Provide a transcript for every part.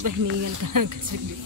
Di ba hiningal ka lang kasi dito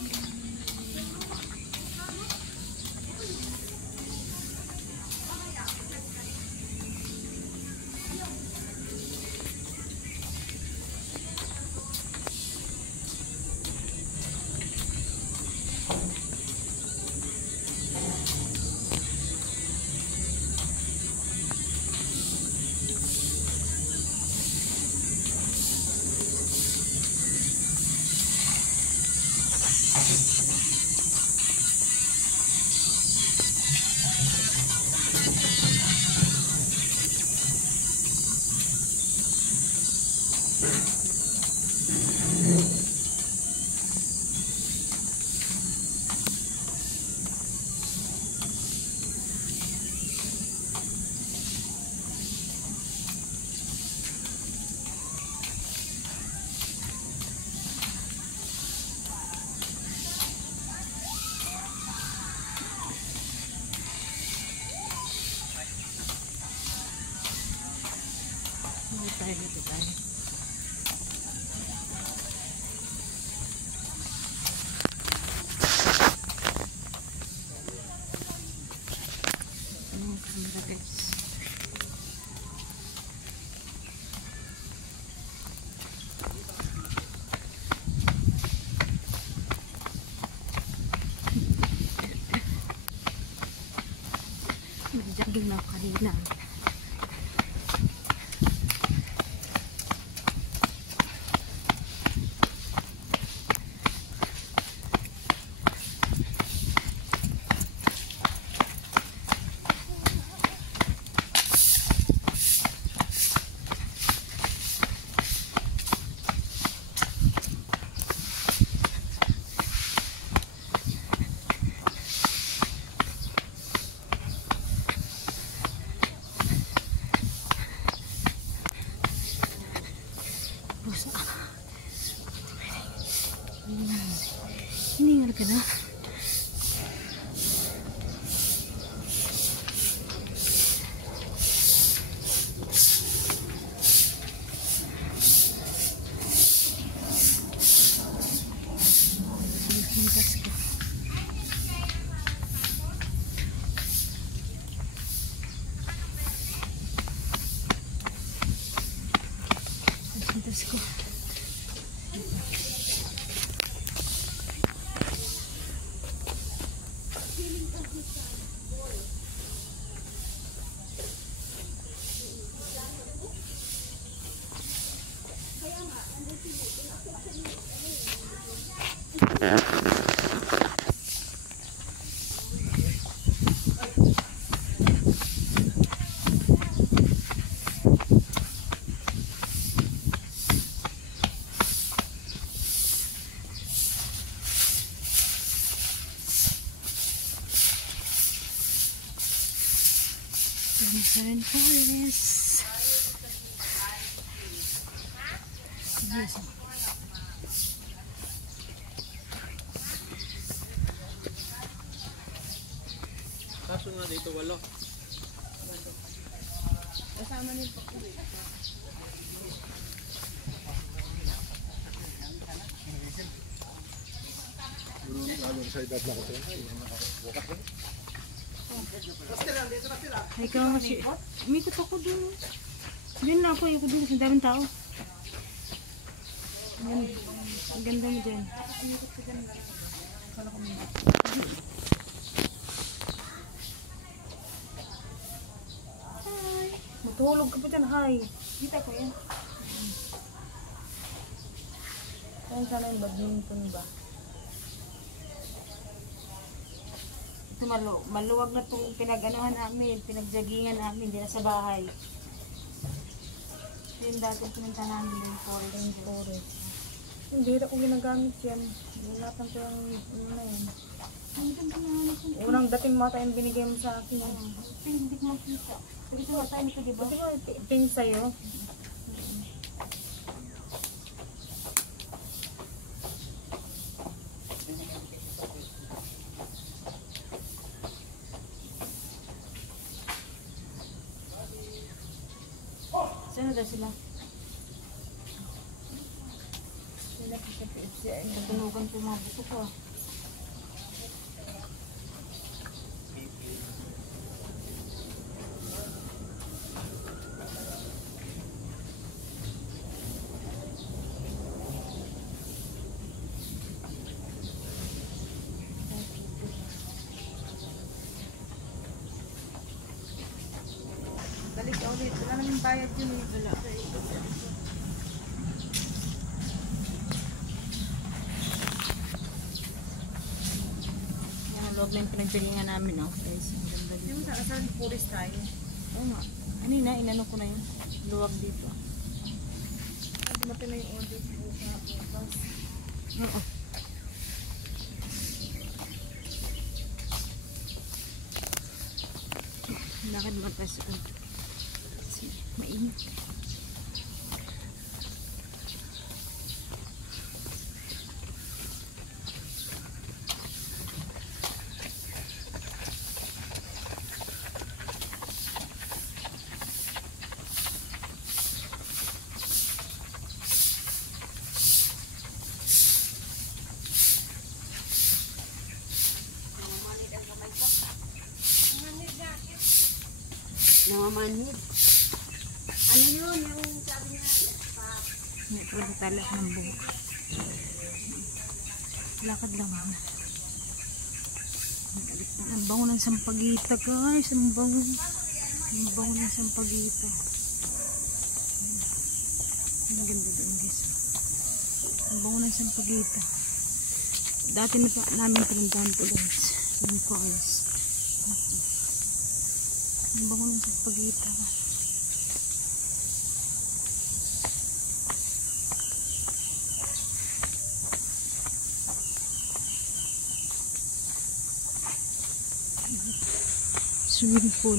tayo. Ang camera guys. Nag-jogging na ako kanina. Hiningal ka na. Sintas ko. Sunshine Forest. Yes. Kaso nga dito walo. Kasama nito po. Lalo sa edad na kasi. Ay, ikaw kasi, umikot ako dun. Diyan na ako, ayoko dun kasi daming tao. Ang ganda mo dyan. Umikot ka dyan. Kala ko umikot. Hi! Matulog ka pa dyan, hi! Kita ko yan. Saan sana yung badminton ba? Ito maluwag na itong pinag-anuhan namin, pinag-joggingan namin, hindi na sa bahay. Ito yung dati pinunta namin yung forest. Hindi na ko ginagamit yan. Nilatan ko yung ano na yan. Unang dating mata yung binigay mo sa akin. Hindi ko makita. Ito mata nito, diba? Pink sa'yo. Saan na daw sila? Sila Sila po sa PFC ay natunugan po mga buto ko. Balik ka ulit. Wala naman bayad yun eh. Wala. Yan ang loob na yung pinagbilingan namin. Oh, guys. Ang ganda dito. Yung saan puris tayo. Oo nga. Ano yun na? Inano ko na yun. Luwag dito. Dumating na yung order ko sa bukas. Oo. Lakad mo tayo sa kanto. Kasi mainit. Namamanhid. Ano yun? Yung sabi niya, Hindi ko talak ng buhok. Lakad lang. Ang bango ng sampagita guys. Ang bango ng sampagita. Ang ganda doon guys. Ang bango ng sampagita. Dati na namin pinuntahan to guys. Yung cars. Ang bango ng sampagita. Swimming pool.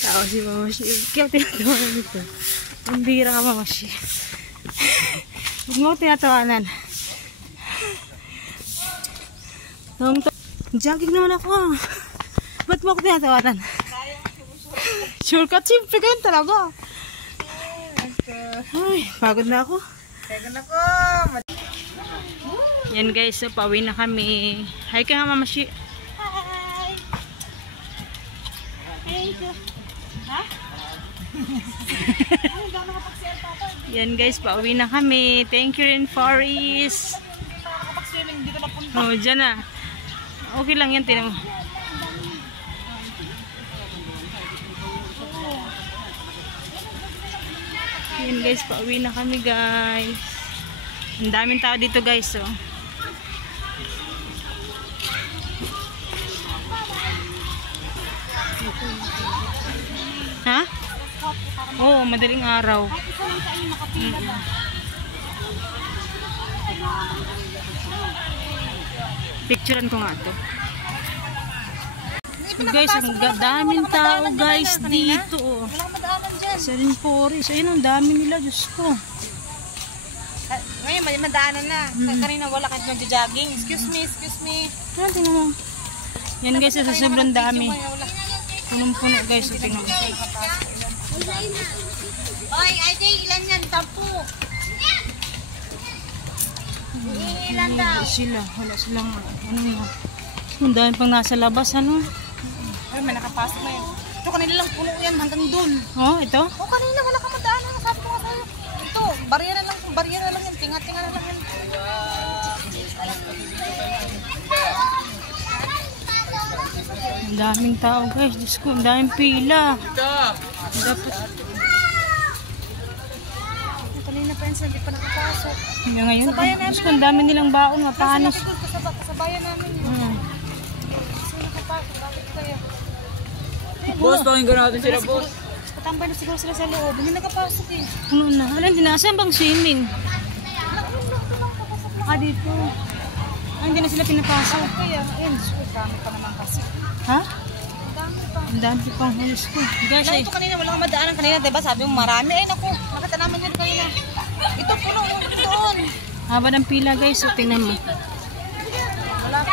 Tao si Mama Shi. Kaya tinatawanan nito. Ang bira ka, Mama Shi. Huwag mo ako tinatawanan. Jogging naman ako. Ba't mo ako tinatawanan? Shortcut, simple ka yun talaga. Ay, pagod na ako. Pagod na ako. Yan guys, so pauwi na kami. Hi ka nga, Mama Shi. hi! Thank you. Ha? Yan guys, pauwi na kami. Thank you rin, Faris. Oh, dyan na. Okay lang yan, tinan mo. Yan guys, pauwi na kami guys. Ang daming tao dito guys, oh. Ha? Oo, madaling araw. Picturean ko nga to. So guys, ang daming tao guys dito. Oh. Walang madaanan dyan. Sa Rinporis. Ayun, ang dami nila. Diyos ko. Ngayon, may madaanan na. Kanina wala kahit nag-jogging. Excuse me, excuse me. Ah, tingnan mo. Yan guys, sa sobrang dami. Punong-puno guys. So, tingnan mo. Oy, Ate, ilan yan? 10. Ilan daw? Sila. Wala silang ano. Ang dami pang nasa labas. Ano? Ay, may nakapasok na yun. kanila lang puno yan hanggang dun. Oh, ito? O kanina wala kang madaanan. Sabi ko nga sa'yo. Ito, barya na lang yan. Tinga-tinga na lang yan. Ang daming tao guys. Diyos ko, ang daming pila. Dapat. Kanina pa yan sila, hindi pa nakapasok. Hanggang ngayon. Sa bayan namin. Diyos ko, ang dami nilang baon. Mapanos. Sa bayan namin yun. Kasi nakapasok, bakit kaya? Boss, tawagin ko natin sila, boss. Patambay na siguro sila sa loob. Hindi nakapasok eh. Puno na. Alam, dinasaan bang swimming? Dito. Hindi na sila pinapasok. Kaya, ayun, dami pa naman kasi. Ha? Dami pa. Ang dami pang halos ko. Guys, Ay, ay. ito kanina, wala kang madaanan kanina, diba? Sabi mo marami. Ay, naku, nakita naman yun kanina. Ito, puno yung doon. Haba ng pila guys. So, tingnan mo. Wala ka.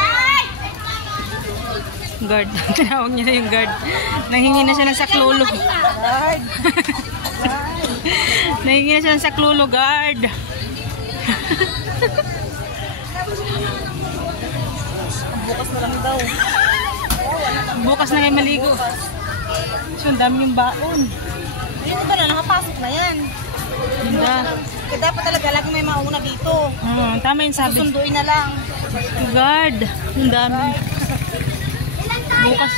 Guard. Tinawag niya na yung guard. Nanghingi na siya ng saklolo. Guard. Nanghingi na siya ng saklolo, guard. Bukas na lang daw. Bukas na kayo maligo. So, ang dami yung baon. Ayun ba na, nakapasok na yan. Ganda. Kaya dapat talaga lagi may mauna dito. Tama yung sabi. Susunduin na lang. Guard. Ang dami. Bukas.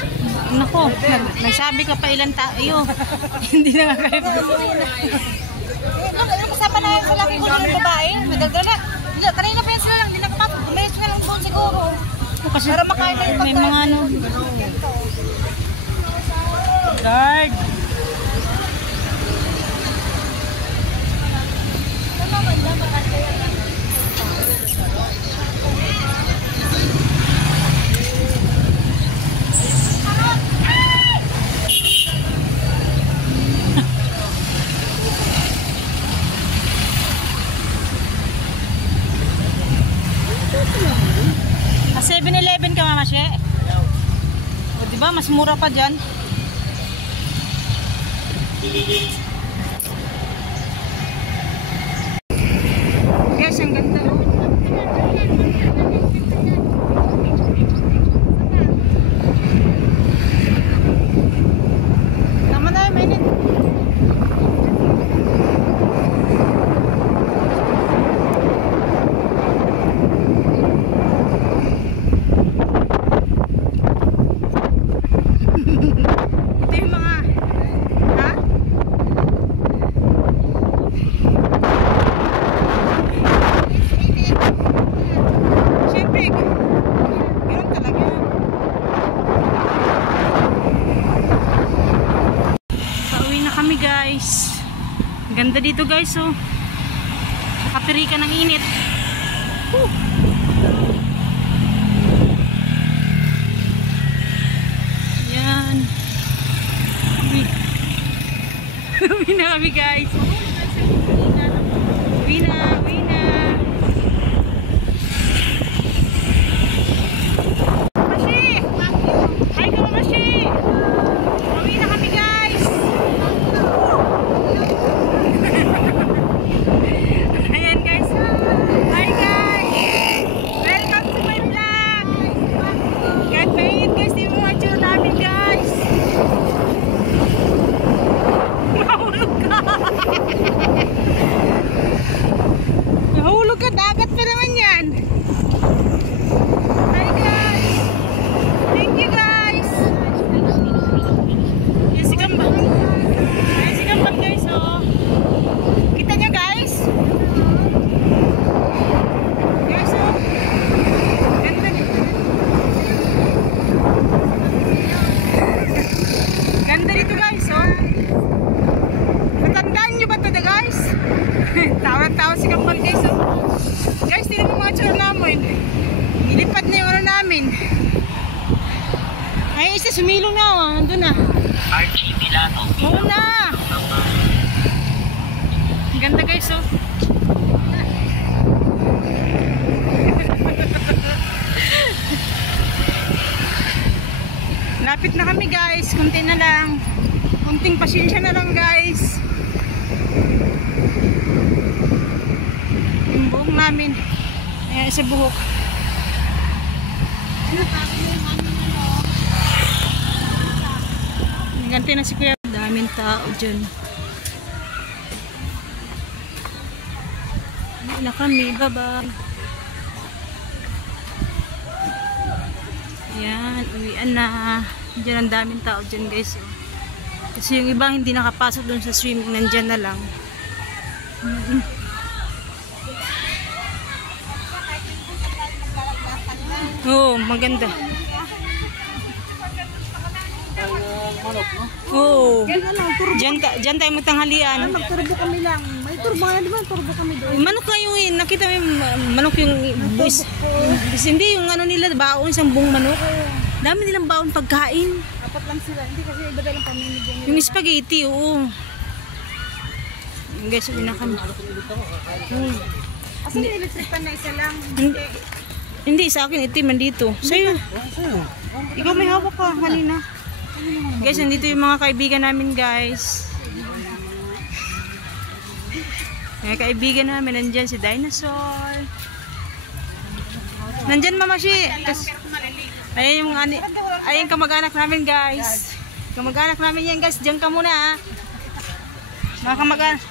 Nako, nagsabi ka pa ilan tayo. Hindi na nga kayo. Ano kasama na yung lalaki ko ng babae? Madagdala. Kanina pa yan sila lang, hindi nakapasok. Gumayos na lang doon siguro. Kasi Para makain na yung may mga ano. Guard. A 7-Eleven ka, Mama She? O, diba? Mas mura pa dyan. Guys, ang ganda. Tama na yung minute. Ito yung mga, ha? Siyempre, ganoon talaga. Pauwi na kami guys. Ganda dito guys, oh. Nakatiri ka ng init. Yan. Uwi na kami guys. Uwi na. Mashi! Hi ka mo, Mashi! Uwi na kami guys. Ayan guys. Hi guys! Welcome to my vlog! Kahit mainit guys, di mo ma-cheer namin guys. Mahulog ka! Mahulog ka, dagat pa naman yan. Hi guys! Thank you guys! Yan si Kambal. Yan si Kambal guys, oh. Kita nyo guys? Guys, oh. Ganda dito. Ganda dito guys, oh. Natandaan nyo ba ito na guys? Tawa-tawa si Kambal guys, oh. Guys, tignan mo mga tsura namin. Ilipad na yung ano namin. Ay, isa sumilong na, oh. Nandun na. Archie Milano. Oo na. Ang ganda guys, oh. Lapit na kami guys. Kunti na lang. Kunting pasensya na lang guys. Yung buhok namin. Ayan, isa buhok. Ganti na si Kuya. Daming tao dyan. Uwi na kami. Bye-bye. Yan. Uwian na. Diyan ang daming tao dyan guys. Oh. Kasi yung iba hindi nakapasok dun sa swimming. Nandyan na lang. Oo, maganda. Oo. Diyan tayo magtanghalian. Magturbo kami lang. May turbo nga naman, turbo kami doon. Manok nga yung, nakita mo yung manok yung buwis. Hindi, yung ano nila, baon, isang buong manok. Dami nilang baon pagkain. Apat lang sila. Hindi kasi iba dalang pamimigyan nila. Yung spaghetti, oo. Yung guys, uwi na kami. Kasi may electric pan na isa lang. Hindi, sa akin, itim, nandito. Sa'yo. Ikaw may hawak ka, kanina. Guys, nandito yung mga kaibigan namin, guys. Mga kaibigan namin, nandyan si Dinosaur. Nandyan, Mama Shi. Ayan yung ayan kamag-anak namin, guys. Kamag-anak namin yan, guys. Diyan ka muna, ha. Mga kamag-anak.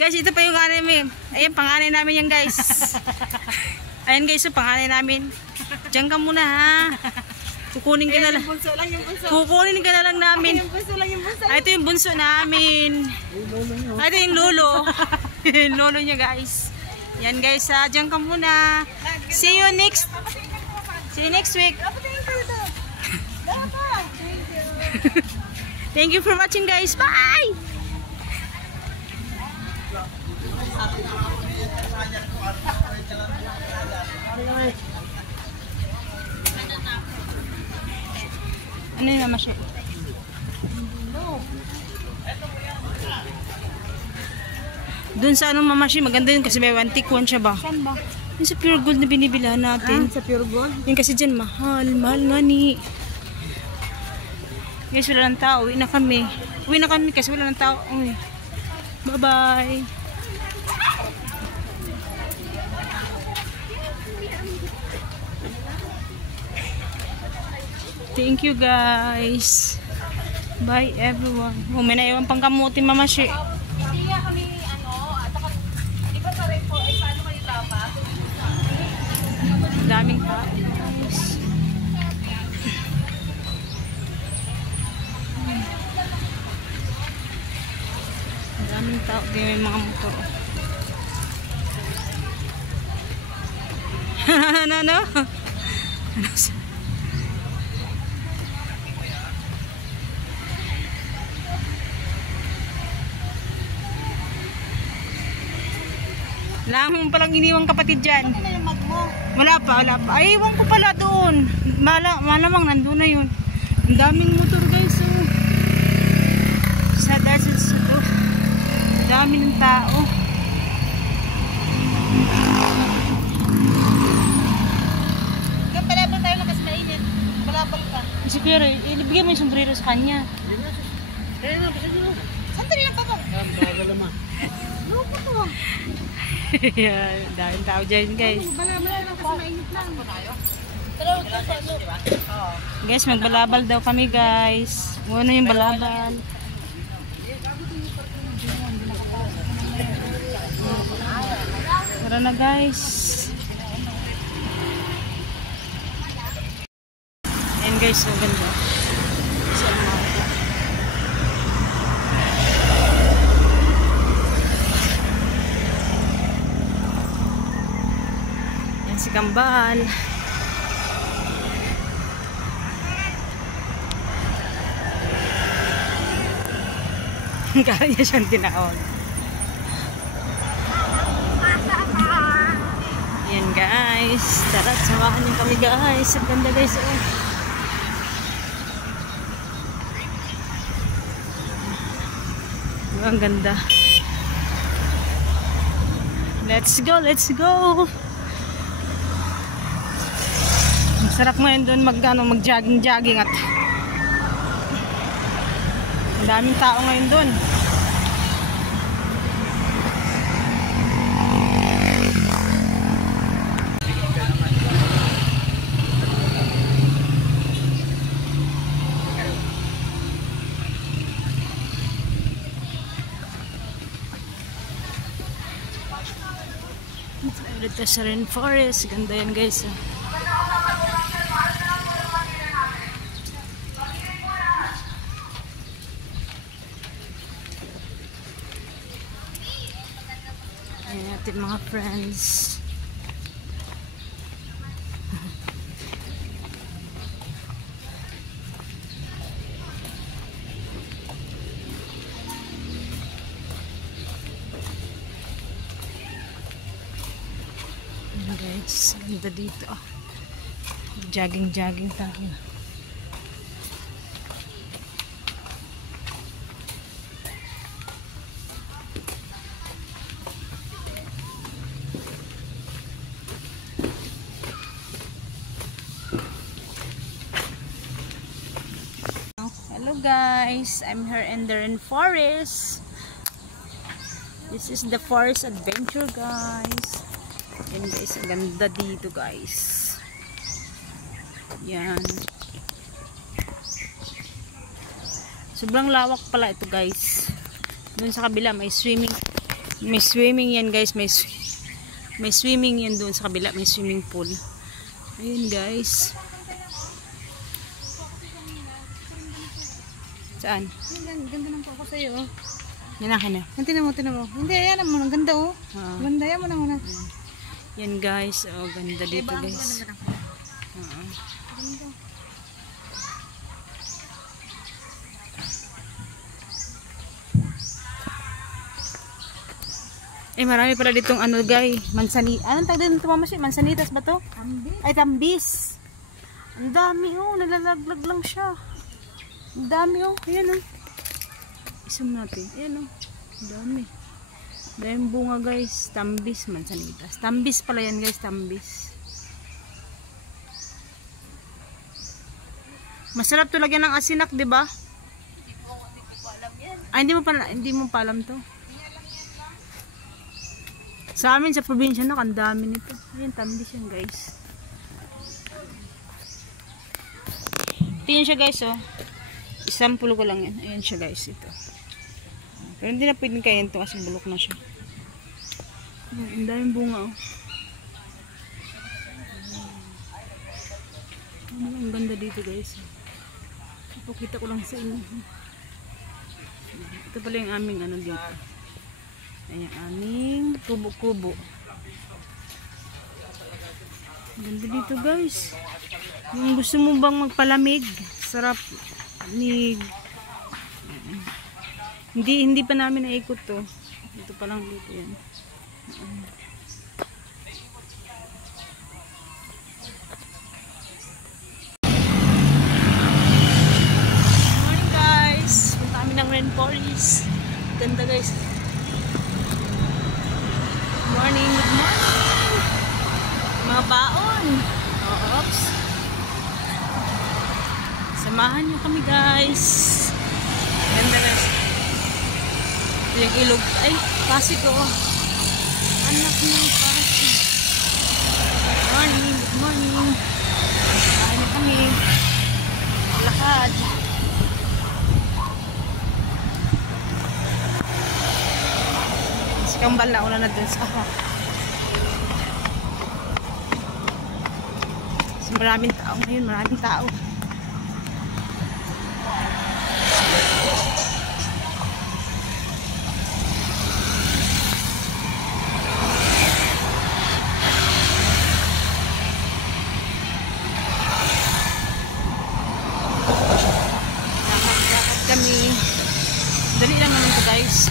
Guys, ito pa yung namin. Ayan, panganay namin yan, guys. Ayan, guys, yung panganay namin. Diyan ka muna, ha. Kukunin ka na lang. Kukunin ka na lang namin. Ay, ito yung bunso namin. Ay, ito yung lolo. Yung lolo niya, guys. Yan, guys, ha. Diyan ka muna. See you next week. Thank you for watching, guys. Bye! Ano yung Mama Shi? Doon sa ano, Mama Shi, maganda yun kasi may 1 tick 1 siya ba? Saan ba? Yung sa Pure Gold na binibilahan natin. Sa Pure Gold? Yung kasi dyan, mahal nga ni. Guys, wala ng tao. Uwi na kami kasi wala ng tao. Uy. Bye-bye. Thank you, guys. Bye, everyone. Oh, may naiwan pang kamuti, Mama Shi. Hindi nga kami, di ba sa repo, ay paano kayo tapa? Daming tao, guys. Daming tao. Di may mga motor. Ano? Wala mo palang iniwang kapatid dyan. Ano yung mag mo? Wala pa. Ay, iwan ko pala doon. Malamang nandun na yun. Ang daming motor, guys. Oh. Sa desert to. Dami ng tao. Balabal tayo lang kasi mainit. Balabal ka. Si Pierre, ibigay mo yung sombrero sa kanya. Sandali lang pa ba? Bagal naman. Lupo to. Daming tao dyan, guys. Balabal lang kasi mainit lang. Guys, magbalabal daw kami, guys. Ano yung balabal? Tara na, guys. Ayan, guys, ang ganda. Ayan si Kambal. Kaya niya siyang tinaon. Yan, guys. Tara, samahan niyo kami, guys. Ang ganda, guys. Oh. Ang ganda. Let's go, let's go. Ang sarap ngayon doon mag-jogging at ang daming tao ngayon doon. Dito sa rainforest. Ganda yan guys. Ayan natin mga friends. Ayan guys, ganda dito. Jogging tayo. Hello guys, I'm here in the rainforest. This is the forest adventure guys. Yan guys, ang ganda dito guys. Yan. Sobrang lawak pala ito guys. Doon sa kabila may swimming. May swimming yan guys. May swimming yan doon sa kabila. May swimming pool. Ayun guys. Saan? Ganda ng po ako sa'yo. Oh. Yan akin na. Tinan mo. Hindi, yan mo. Ang ganda oh. Ganda yan mo na muna. Yan guys. Oh, ganda dito guys. Marami pala ditong ano guys. Anong tawag din ito mama siya? Mansanitas ba to? Tambis. Ay, tambis. Ang dami oh. Nalalaglag lang siya. Ang dami oh. Ayan oh. Isum natin. Ayan oh. Ang dami. Dahil bunga guys, tambis, mansanitas. Tambis pala yan guys, tambis. Masarap to lagyan ng asinak, 'di ba? Hindi mo pa alam to. Sa amin sa probinsya na ang dami nito. Ayan, tambis yan guys. Tingnan siya guys oh. Isampul ko lang yan. Ayan siya guys, ito. Pero hindi na pwedeng kain ito kasi bulok na siya. Ang daming bunga oh. Ang ganda dito guys. Ipakita ko lang sa inyo. Ito pala yung aming ano dito. Ayan, aming kubo-kubo. Ganda dito guys. Yung gusto mo bang magpalamig, sarap ni hindi pa namin naikot to. Ito pa lang dito yan. Morning guys. Punta kami ng rainforest. Ganda guys. Morning, good morning. Mga baon. Oops. Samahan nyo kami guys. Ganda guys. Ito yung ilog. Ay, pasig ko. Anak ng pasig. Good morning. Samahan nyo kami. Lakad. Si Kambal na una na dun sa maraming tao ngayon, maraming tao. Lakad kami. Dali lang naman to guys.